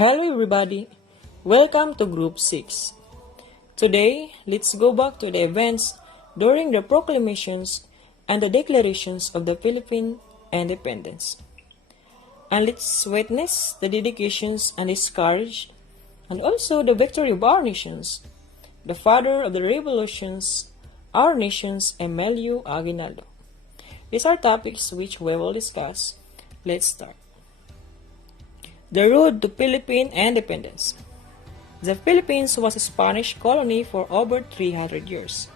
Hello everybody, welcome to Group 6. Today, let's go back to the events during the proclamations and the declarations of the Philippine independence. And let's witness the dedications and his courage, and also the victory of our nations, the father of the revolutions, our nation's Emilio Aguinaldo. These are topics which we will discuss. Let's start. The road to Philippine independence. The Philippines was a Spanish colony for over 300 years,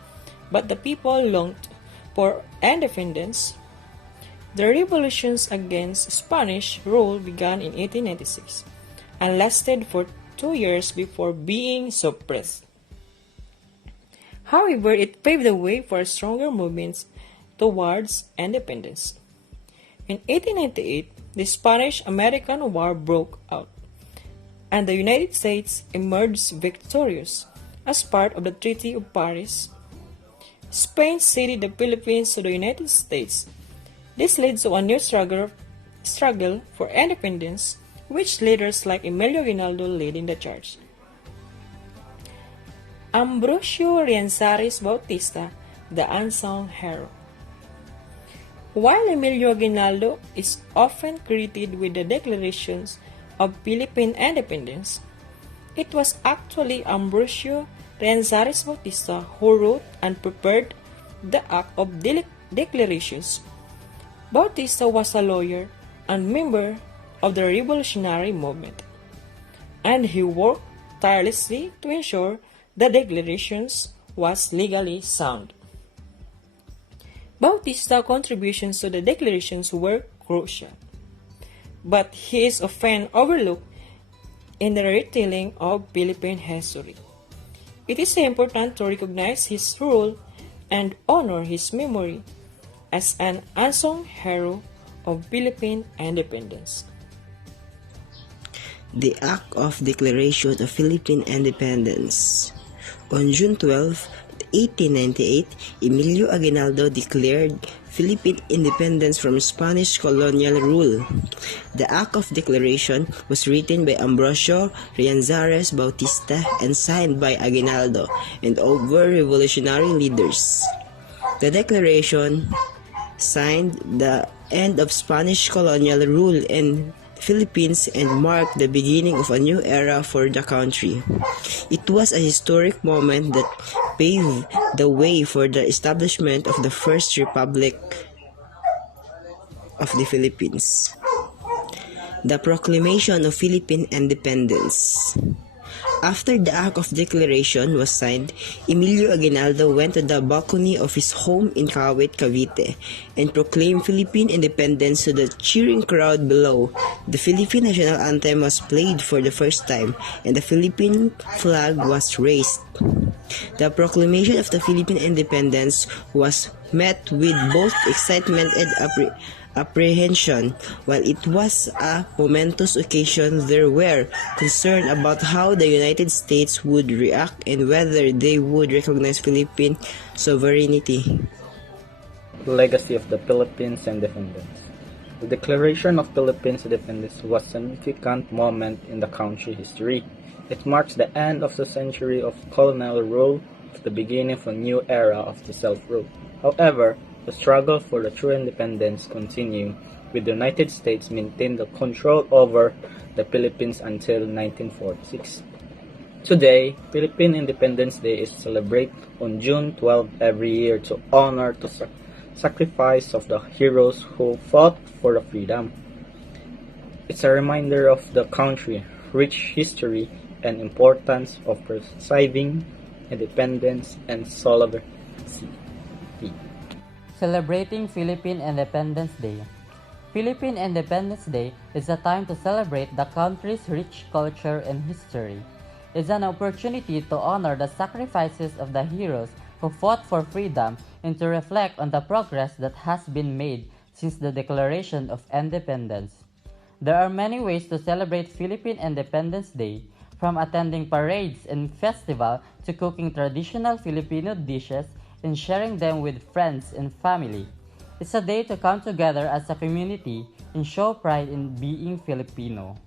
but the people longed for independence. The revolutions against Spanish rule began in 1896 and lasted for 2 years before being suppressed. However, it paved the way for stronger movements towards independence. In 1898, the Spanish-American War broke out, and the United States emerged victorious as part of the Treaty of Paris. Spain ceded the Philippines to the United States. This led to a new struggle for independence, which leaders like Emilio Aguinaldo led in the charge. Ambrosio Rienzares Bautista, the unsung hero. While Emilio Aguinaldo is often credited with the declarations of Philippine independence, it was actually Ambrosio Rienzares Bautista who wrote and prepared the Act of Declarations. Bautista was a lawyer and member of the revolutionary movement, and he worked tirelessly to ensure the declarations was legally sound. Bautista's contributions to the declarations were crucial, but he is often overlooked in the retelling of Philippine history. It is important to recognize his role and honor his memory as an unsung hero of Philippine independence. The Act of Declaration of Philippine Independence. On June 12, 1898, Emilio Aguinaldo declared Philippine independence from Spanish colonial rule. The Act of Declaration was written by Ambrosio Rienzares Bautista and signed by Aguinaldo and other revolutionary leaders. The declaration signed the end of Spanish colonial rule in Philippines and marked the beginning of a new era for the country. It was a historic moment that paved the way for the establishment of the First Republic of the Philippines. The Proclamation of Philippine Independence. After the Act of Declaration was signed, Emilio Aguinaldo went to the balcony of his home in Kawit, Cavite, and proclaimed Philippine independence to the cheering crowd below. The Philippine national anthem was played for the first time, and the Philippine flag was raised. The proclamation of the Philippine independence was met with both excitement and apprehension. While it was a momentous occasion, there were concerns about how the United States would react and whether they would recognize Philippine sovereignty. Legacy of the Philippines independence. The Declaration of Philippines independence was a significant moment in the country's history. It marks the end of the century of colonial rule, the beginning of a new era of the self-rule. However, the struggle for the true independence continued, with the United States maintaining the control over the Philippines until 1946. Today, Philippine Independence Day is celebrated on June 12 every year to honor the sacrifice of the heroes who fought for the freedom. It's a reminder of the country's rich history and importance of preserving independence and sovereignty. Celebrating Philippine Independence Day. Philippine Independence Day is a time to celebrate the country's rich culture and history. It's an opportunity to honor the sacrifices of the heroes who fought for freedom and to reflect on the progress that has been made since the Declaration of Independence. There are many ways to celebrate Philippine Independence Day, from attending parades and festivals to cooking traditional Filipino dishes and sharing them with friends and family. It's a day to come together as a community and show pride in being Filipino.